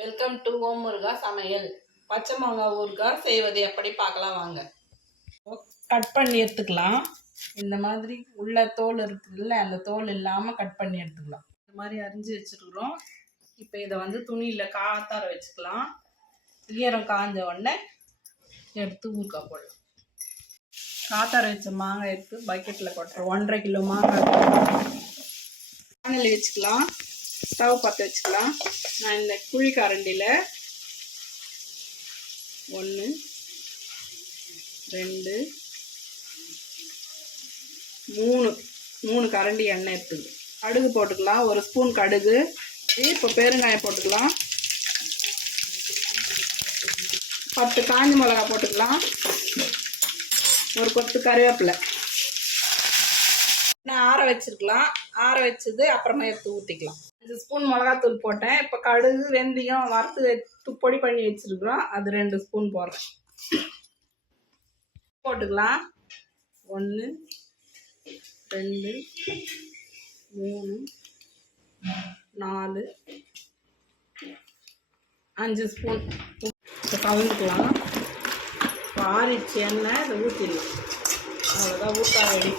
Welcome to ஓம் முருகா சமையல். பச்சை மாங்காய் ஊறுகாய் செய்வது எப்படி? பார்க்கலாம் வாங்க. கட் பண்ணி எடுத்துக்கலாம். இந்த மாதிரி உள்ள தோல் இருக்குதுல்ல அந்த தோல் இல்லாமல் கட் பண்ணி எடுத்துக்கலாம். இந்த மாதிரி அரிஞ்சு வச்சுருக்குறோம். இப்போ இதை வந்து துணியில் காத்தார வச்சுக்கலாம். ஈரம் காஞ்ச உடனே எடுத்து ஊறுகாய் போடலாம். காத்தார வச்ச மாங்காய் எடுத்து பக்கெட்டில் கொட்டுறோம். ஒன்றரை கிலோ மாங்காய். வானல் வச்சுக்கலாம். ஸ்டவ் பற்ற வச்சுக்கலாம். நான் இந்த குழி கரண்டியில் ஒன்று ரெண்டு மூணு மூணு கரண்டி எண்ணெய் இருக்குது கடுகு போட்டுக்கலாம். ஒரு ஸ்பூன் கடுகு. இப்போ பெருங்காயம் போட்டுக்கலாம். பத்து காஞ்ச மிளகா போட்டுக்கலாம். ஒரு கொத்து கருவேப்பிலை. நான் ஆற வச்சிருக்கலாம். ஆற வச்சது அப்புறமா எடுத்து ஊற்றிக்கலாம் அஞ்சு ஸ்பூன் மிளகாத்தூள் போட்டேன். இப்போ கடுகு வெந்தயம் வறுத்து துப்பொடி பொடி பண்ணி வச்சுருக்குறோம். அது ரெண்டு ஸ்பூன் போடுறேன். போட்டுக்கலாம். ஒன்று ரெண்டு மூணு நாலு அஞ்சு ஸ்பூன். இப்போ கவுந்துக்கலாம். இப்போ ஆறிச்சு எண்ணெய். இதை ஊற்றிடலாம் அவ்வளோதான் ஊற்றா ரெடி